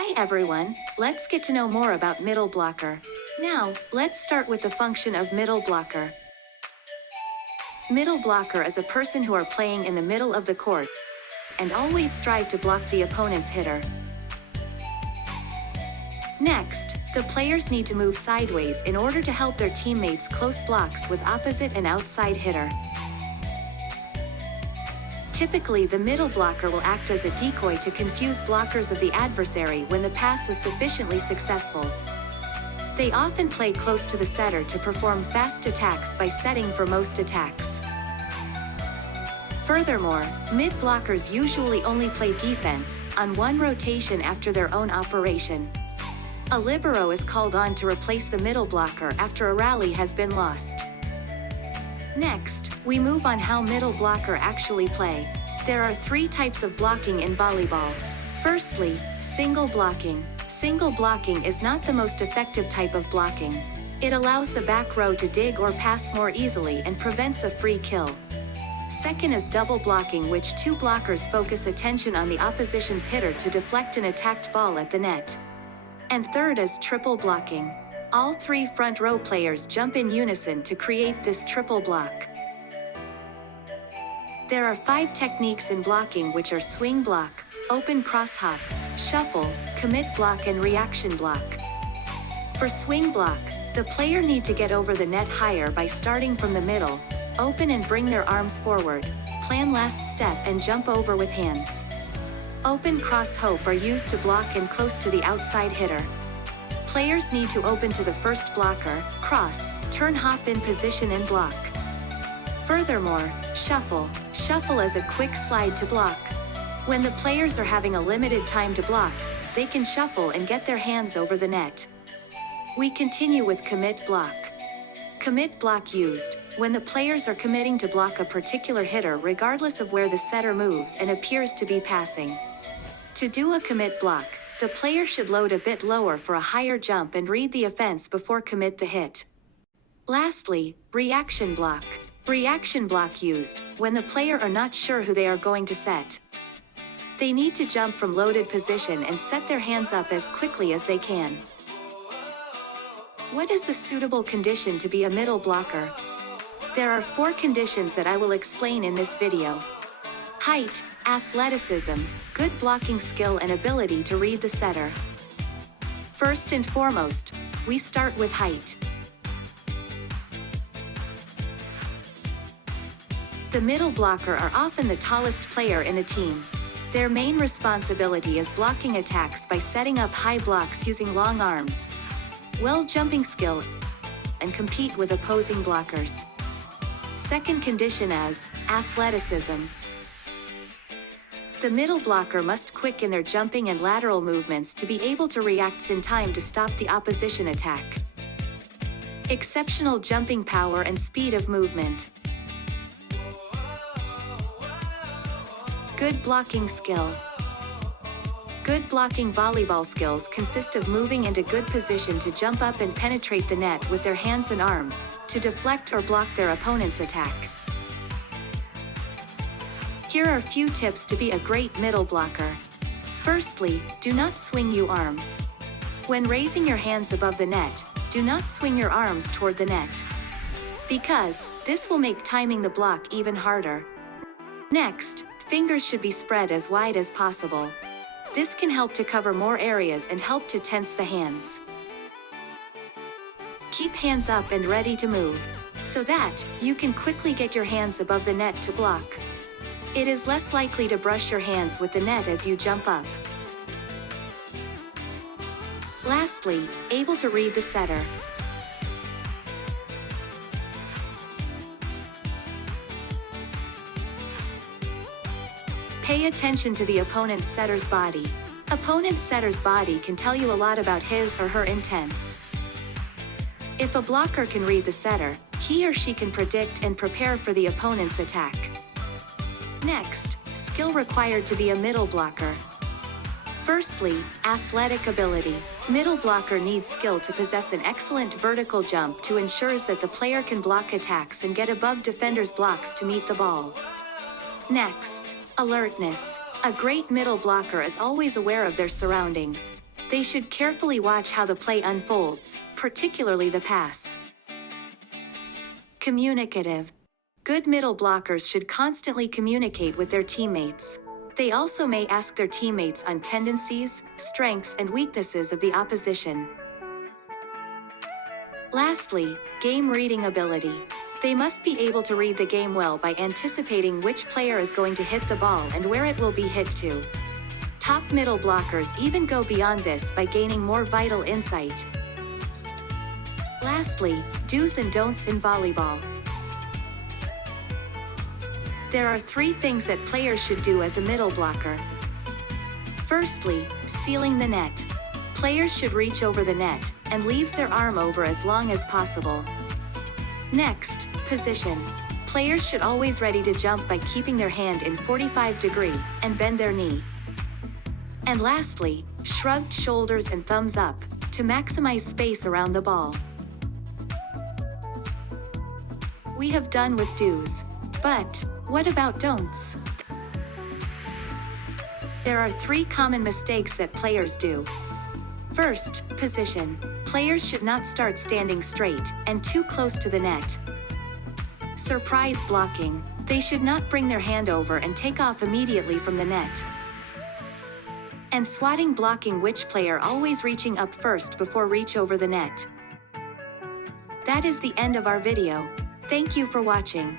Hi everyone, let's get to know more about middle blocker. Now, let's start with the function of middle blocker. Middle blocker is a person who are playing in the middle of the court and always strive to block the opponent's hitter. Next, the players need to move sideways in order to help their teammates close blocks with opposite and outside hitter. Typically, the middle blocker will act as a decoy to confuse blockers of the adversary when the pass is sufficiently successful. They often play close to the setter to perform fast attacks by setting for most attacks. Furthermore, mid blockers usually only play defense on one rotation after their own operation. A libero is called on to replace the middle blocker after a rally has been lost. Next, we move on how middle blocker actually play. There are three types of blocking in volleyball. Firstly, single blocking. Single blocking is not the most effective type of blocking. It allows the back row to dig or pass more easily and prevents a free kill. Second is double blocking, which two blockers focus attention on the opposition's hitter to deflect an attacked ball at the net. And third is triple blocking. All three front row players jump in unison to create this triple block. There are 5 techniques in blocking, which are swing block, open cross hop, shuffle, commit block and reaction block. For swing block, the player need to get over the net higher by starting from the middle, open and bring their arms forward, plan last step and jump over with hands. Open cross hop are used to block and close to the outside hitter. Players need to open to the first blocker, cross, turn hop in position and block. Furthermore, shuffle. Shuffle is a quick slide to block. When the players are having a limited time to block, they can shuffle and get their hands over the net. We continue with commit block. Commit block used when the players are committing to block a particular hitter regardless of where the setter moves and appears to be passing. To do a commit block, the player should load a bit lower for a higher jump and read the offense before commit the hit. Lastly, reaction block. Reaction block used when the player are not sure who they are going to set. They need to jump from loaded position and set their hands up as quickly as they can. What is the suitable condition to be a middle blocker? There are 4 conditions that I will explain in this video. Height, athleticism, good blocking skill and ability to read the setter. First and foremost, we start with height. The middle blocker are often the tallest player in the team. Their main responsibility is blocking attacks by setting up high blocks using long arms, well jumping skill, and compete with opposing blockers. Second condition is athleticism. The middle blocker must quick in their jumping and lateral movements to be able to react in time to stop the opposition attack. Exceptional jumping power and speed of movement. Good blocking skill. Good blocking volleyball skills consist of moving into good position to jump up and penetrate the net with their hands and arms, to deflect or block their opponent's attack. Here are a few tips to be a great middle blocker. Firstly, do not swing your arms. When raising your hands above the net, do not swing your arms toward the net, because this will make timing the block even harder. Next, fingers should be spread as wide as possible. This can help to cover more areas and help to tense the hands. Keep hands up and ready to move, so that you can quickly get your hands above the net to block. It is less likely to brush your hands with the net as you jump up. Lastly, able to read the setter. Pay attention to the opponent's setter's body. Opponent's setter's body can tell you a lot about his or her intents. If a blocker can read the setter, he or she can predict and prepare for the opponent's attack. Next, skill required to be a middle blocker. Firstly, athletic ability. Middle blocker needs skill to possess an excellent vertical jump to ensure that the player can block attacks and get above defenders' blocks to meet the ball. Next, alertness. A great middle blocker is always aware of their surroundings. They should carefully watch how the play unfolds, particularly the pass. Communicative. Good middle blockers should constantly communicate with their teammates. They also may ask their teammates on tendencies, strengths and weaknesses of the opposition. Lastly, game reading ability. They must be able to read the game well by anticipating which player is going to hit the ball and where it will be hit to. Top middle blockers even go beyond this by gaining more vital insight. Lastly, do's and don'ts in volleyball. There are 3 things that players should do as a middle blocker. Firstly, sealing the net. Players should reach over the net, and leaves their arm over as long as possible. Next, position. Players should always ready to jump by keeping their hand in 45-degree, and bend their knee. And lastly, shrugged shoulders and thumbs up, to maximize space around the ball. We have done with do's. But, what about don'ts? There are 3 common mistakes that players do. First, position. Players should not start standing straight, and too close to the net. Surprise blocking. They should not bring their hand over and take off immediately from the net. And swatting blocking, which player always reaching up first before reach over the net. That is the end of our video. Thank you for watching.